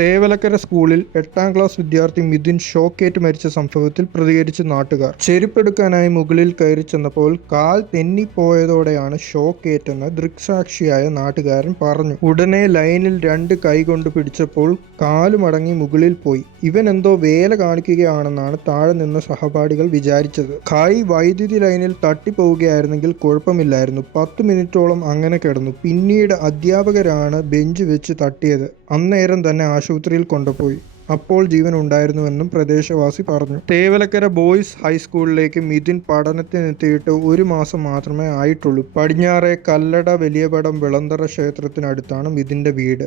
തേവലക്കര സ്കൂളിൽ 8ാം ക്ലാസ് വിദ്യാർത്ഥി മിഥുൻ ഷോക്കേറ്റ് മരിച്ച സംഭവത്തിൽ പ്രതികരിച്ച് നാട്ടുകാർ. ചെരുപ്പെടുക്കാനായി മുകളിൽ കയറി ചെന്നപ്പോൾ കാൽ തെന്നിപ്പോയതോടെയാണ് ഷോക്കേറ്റെന്ന് ദൃക്സാക്ഷിയായ നാട്ടുകാരൻ പറഞ്ഞു. ഉടനെ ലൈനിൽ 2 കൈകൊണ്ട് പിടിച്ചപ്പോൾ കാലുമടങ്ങി മുകളിൽ പോയി. ഇവനെന്തോ വേല കാണിക്കുകയാണെന്നാണ് താഴെ നിന്ന സഹപാഠികൾ വിചാരിച്ചത്. കൈ വൈദ്യുതി ലൈനിൽ തട്ടിപ്പോവുകയായിരുന്നെങ്കിൽ കുഴപ്പമില്ലായിരുന്നു. 10 മിനിറ്റോളം അങ്ങനെ കിടന്നു. പിന്നീട് അധ്യാപകരാണ് ബെഞ്ച് വെച്ച് തട്ടിയത്. അന്നേരം തന്നെ ആശുപത്രിയിൽ കൊണ്ടുപോയി. അപ്പോൾ ജീവൻ ഉണ്ടായിരുന്നുവെന്നും പ്രദേശവാസി പറഞ്ഞു. തേവലക്കര ബോയ്സ് ഹൈസ്കൂളിലേക്ക് മിഥുൻ പഠനത്തിനെത്തിയിട്ട് 1 മാസം മാത്രമേ ആയിട്ടുള്ളൂ. പടിഞ്ഞാറെ കല്ലട വലിയപടം വിളന്തറ ക്ഷേത്രത്തിനടുത്താണ് മിഥുൻ്റെ വീട്.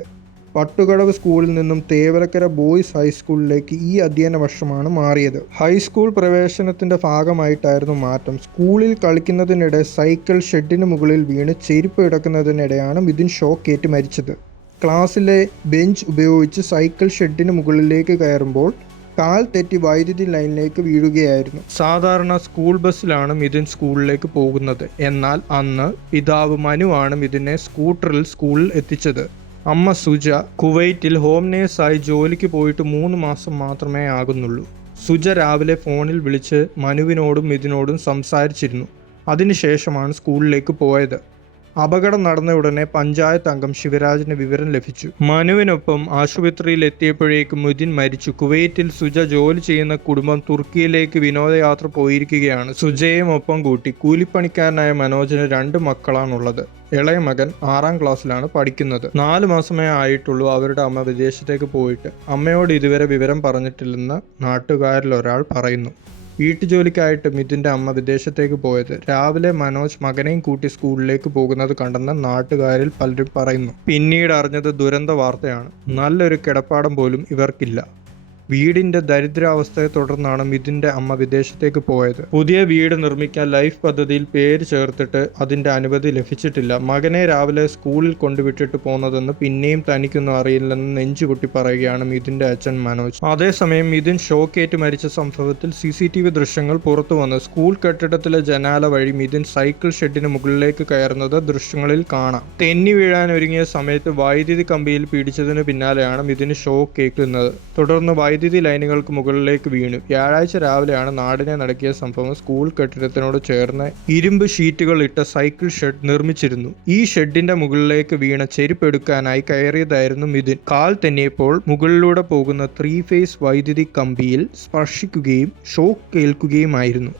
പട്ടുകടവ് സ്കൂളിൽ നിന്നും തേവലക്കര ബോയ്സ് ഹൈസ്കൂളിലേക്ക് ഈ അധ്യയന വർഷമാണ് മാറിയത്. ഹൈസ്കൂൾ പ്രവേശനത്തിന്റെ ഭാഗമായിട്ടായിരുന്നു മാറ്റം. സ്കൂളിൽ കളിക്കുന്നതിനിടെ സൈക്കിൾ ഷെഡിന് മുകളിൽ വീണ് ചെരുപ്പ് ഇടക്കുന്നതിനിടെയാണ് മിഥുൻ ഷോക്കേറ്റ് മരിച്ചത്. ക്ലാസ്സിലെ ബെഞ്ച് ഉപയോഗിച്ച് സൈക്കിൾ ഷെഡിന് മുകളിലേക്ക് കയറുമ്പോൾ കാൽ തെറ്റി വൈദ്യുതി ലൈനിലേക്ക് വീഴുകയായിരുന്നു. സാധാരണ സ്കൂൾ ബസ്സിലാണ് മിഥുൻ സ്കൂളിലേക്ക് പോകുന്നത്. എന്നാൽ അന്ന് പിതാവ് മനുവാണ് മിഥുനെ സ്കൂട്ടറിൽ സ്കൂളിൽ എത്തിച്ചത്. അമ്മ സുജ കുവൈറ്റിൽ ഹോം നേഴ്സായി ജോലിക്ക് പോയിട്ട് 3 മാസം മാത്രമേ ആകുന്നുള്ളൂ. സുജ രാവിലെ ഫോണിൽ വിളിച്ച് മനുവിനോടും മിഥുനോടും സംസാരിച്ചിരുന്നു. അതിനുശേഷമാണ് സ്കൂളിലേക്ക് പോയത്. അപകടം നടന്ന ഉടനെ പഞ്ചായത്ത് അംഗം ശിവരാജിന് വിവരം ലഭിച്ചു. മനുവിനൊപ്പം ആശുപത്രിയിൽ എത്തിയപ്പോഴേക്കും മിഥുൻ മരിച്ചു. കുവൈറ്റിൽ സുജ ജോലി ചെയ്യുന്ന കുടുംബം തുർക്കിയിലേക്ക് വിനോദയാത്ര പോയിരിക്കുകയാണ്. സുജയും ഒപ്പം കൂട്ടി. കൂലിപ്പണിക്കാരനായ മനോജിന് 2 മക്കളാണുള്ളത്. ഇളയ മകൻ 6ാം ക്ലാസ്സിലാണ് പഠിക്കുന്നത്. 4 മാസമേ ആയിട്ടുള്ളൂ അവരുടെ അമ്മ വിദേശത്തേക്ക് പോയിട്ട്. അമ്മയോട് ഇതുവരെ വിവരം പറഞ്ഞിട്ടില്ലെന്ന് നാട്ടുകാരിൽ ഒരാൾ പറയുന്നു. വീട്ടുജോലിക്കായിട്ട് മിഥുൻ്റെ അമ്മ വിദേശത്തേക്ക് പോയത്. രാവിലെ മനോജ് മകനെയും കൂട്ടി സ്കൂളിലേക്ക് പോകുന്നത് കണ്ടെന്ന് നാട്ടുകാരിൽ പലരും പറയുന്നു. പിന്നീട് അറിഞ്ഞത് ദുരന്ത വാർത്തയാണ്. നല്ലൊരു കിടപ്പാടം പോലും ഇവർക്കില്ല. വീടിന്റെ ദരിദ്രാവസ്ഥയെ തുടർന്നാണ് മിഥുൻ്റെ അമ്മ വിദേശത്തേക്ക് പോയത്. പുതിയ വീട് നിർമ്മിക്കാൻ ലൈഫ് പദ്ധതിയിൽ പേര് ചേർത്തിട്ട് അതിന്റെ അനുമതി ലഭിച്ചിട്ടില്ല. മകനെ രാവിലെ സ്കൂളിൽ കൊണ്ടുവിട്ടിട്ട് പോന്നതെന്ന് പിന്നെയും തനിക്കൊന്നും അറിയില്ലെന്ന് നെഞ്ചുപൊട്ടി പറയുകയാണ് മിഥുൻ്റെ അച്ഛൻ മനോജ്. അതേസമയം മിഥുൻ ഷോക്കേറ്റ് മരിച്ച സംഭവത്തിൽ CCTV ദൃശ്യങ്ങൾ പുറത്തു വന്നു. സ്കൂൾ കെട്ടിടത്തിലെ ജനാല വഴി മിഥുൻ സൈക്കിൾ ഷെഡിന് മുകളിലേക്ക് കയറുന്നത് ദൃശ്യങ്ങളിൽ കാണാം. തെന്നി വീഴാൻ ഒരുങ്ങിയ സമയത്ത് വൈദ്യുതി കമ്പിയിൽ പിടിച്ചതിന് പിന്നാലെയാണ് മിഥുന് ഷോക്കേക്കുന്നത്. തുടർന്ന് വൈദ്യുതി ലൈനുകൾക്ക് മുകളിലേക്ക് വീണു. വ്യാഴാഴ്ച രാവിലെയാണ് നാടിനെ നടുക്കിയ സംഭവം. സ്കൂൾ കെട്ടിടത്തിനോട് ചേർന്ന് ഇരുമ്പ് ഷീറ്റുകൾ ഇട്ട സൈക്കിൾ ഷെഡ് നിർമ്മിച്ചിരുന്നു. ഈ ഷെഡിന്റെ മുകളിലേക്ക് വീണ ചെരുപ്പ് എടുക്കാനായി കയറിയതായിരുന്നു മിഥുൻ. കാൽ തെന്നിയപ്പോൾ മുകളിലൂടെ പോകുന്ന 3 ഫേസ് വൈദ്യുതി കമ്പിയിൽ സ്പർശിക്കുകയും ഷോക്ക് ഏൽക്കുകയുമായിരുന്നു.